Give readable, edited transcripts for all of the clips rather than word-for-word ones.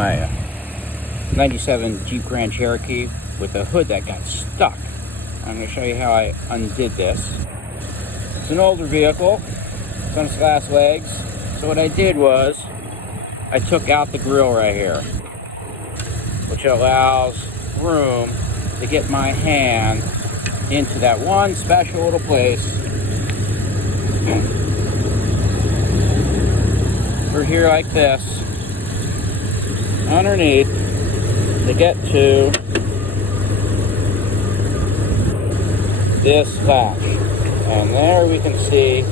my 97 Jeep Grand Cherokee with a hood that got stuck. I'm going to show you how I undid this. It's an older vehicle. It's on its last legs. So what I did was I took out the grill right here, which allows room to get my hand into that one special little place over here like this, underneath, to get to this latch. And there we can see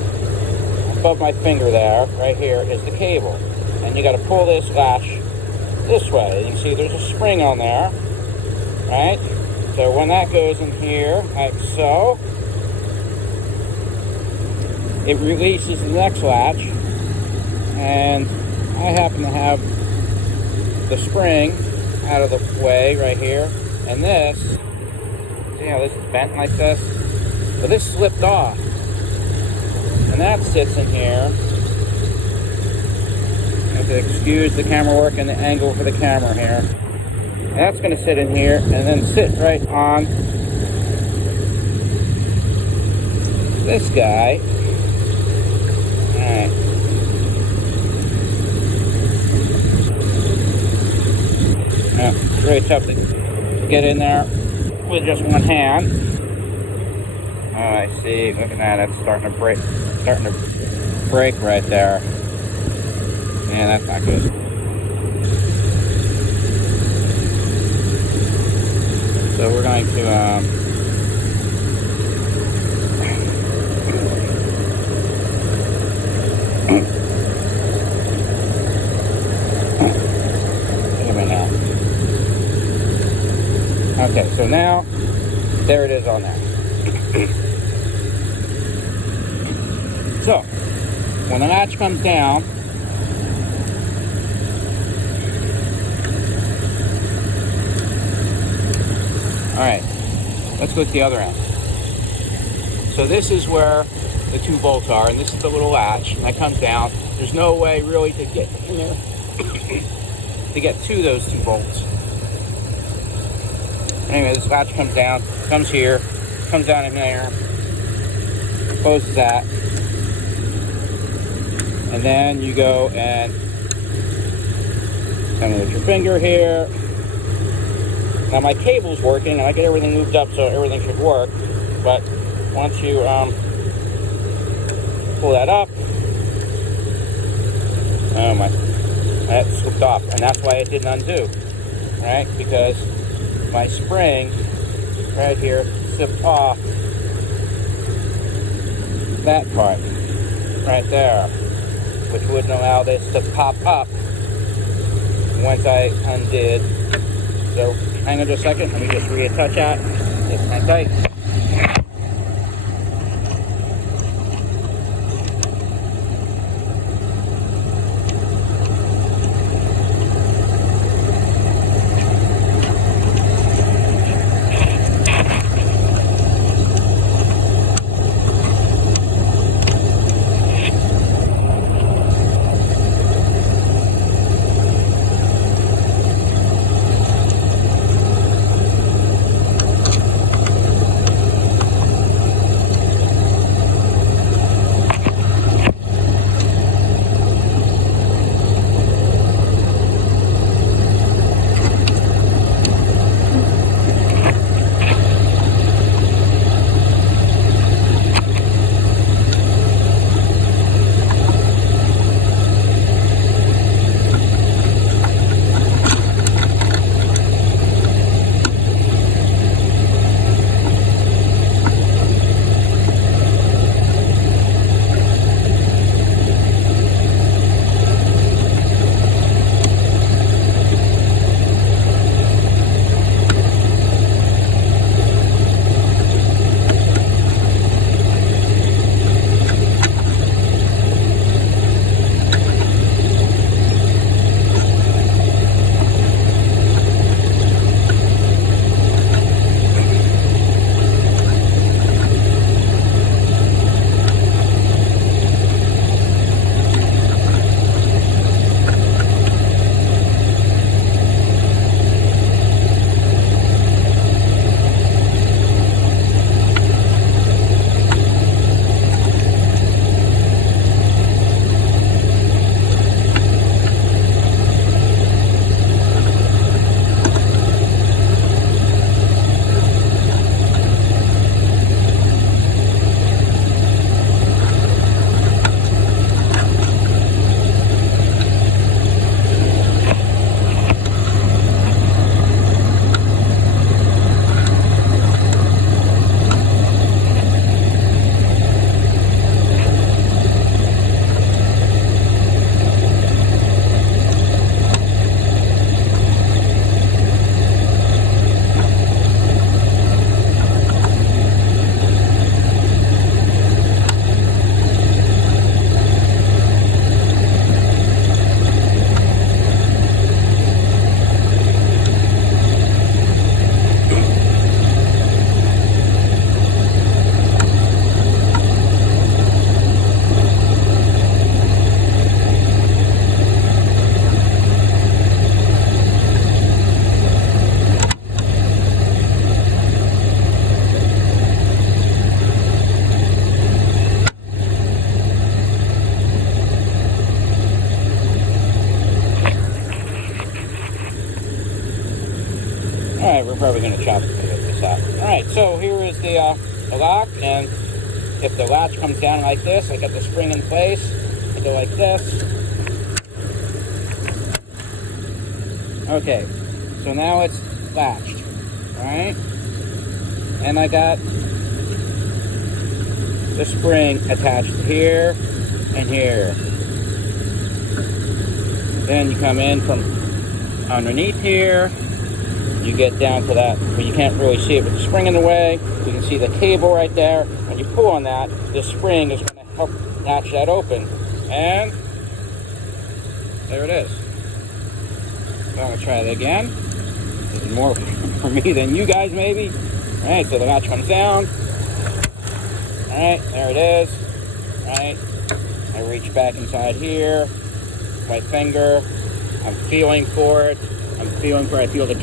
above my finger there, right here, is the cable. And you got to pull this latch this way. You can see there's a spring on there, right? So when that goes in here, like so, it releases the next latch. And I happen to have the spring out of the way right here. And this, see how this is bent like this? So this slipped off. And that sits in here. I have to excuse the camera work and the angle for the camera here. And that's going to sit in here and then sit right on this guy. Alright. Yeah, it's very tough to get in there with just one hand. Oh, I see. Look at that. That's starting to break right there. Yeah, that's not good. So we're going to okay, so now there it is on there. So when the latch comes down, alright, let's go to the other end. So this is where the two bolts are, and this is the little latch, and that comes down. There's no way really to get in there to get to those two bolts. Anyway, this latch comes down, comes here, comes down in there, closes that, and then you go and kind of with your finger here. Now my cable's working, and I get everything moved up so everything should work, but once you pull that up, oh my, that slipped off, and that's why it didn't undo, right? Because my spring right here slipped off that part right there, which wouldn't allow this to pop up once I undid. So hang on just a second, let me just reattach that. It's hang tight. Alright, we're probably going to chop this out. Alright, so here is the lock, and if the latch comes down like this, I got the spring in place, I go like this. Okay, so now it's latched, alright? And I got the spring attached here and here. Then you come in from underneath here, you get down to that where you can't really see it with the spring in the way. You can see the cable right there. When you pull on that, the spring is going to help latch that open. And there it is. So I'm going to try it again. This is more for me than you guys maybe. Alright, so the latch comes down. Alright, there it is. Alright, I reach back inside here. My finger, I'm feeling for it. I feel the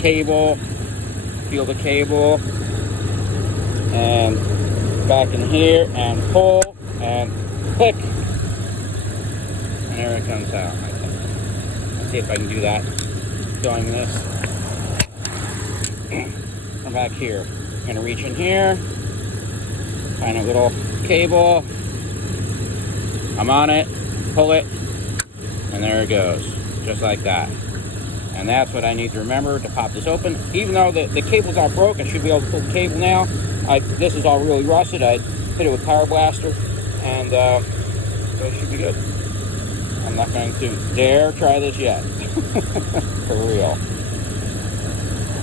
cable, and back in here, and pull, and click, and there it comes out. Let's see if I can do that, doing this. Come back here, I'm gonna reach in here, find a little cable, I'm on it, pull it, and there it goes, just like that. And that's what I need to remember to pop this open. Even though the cable's not broken, I should be able to pull the cable now. This is all really rusted. I hit it with Power Blaster, and so it should be good. I'm not going to dare try this yet. For real.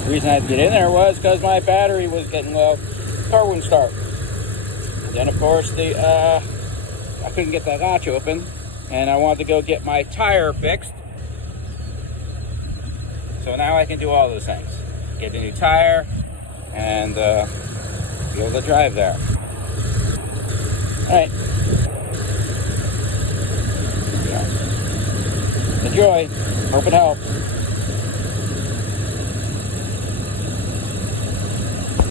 The reason I had to get in there was because my battery was getting low. The car wouldn't start. And then, of course, I couldn't get that latch open, and I wanted to go get my tire fixed. So now I can do all those things. Get a new tire and be able to drive there. Alright. Enjoy. Hope it helped.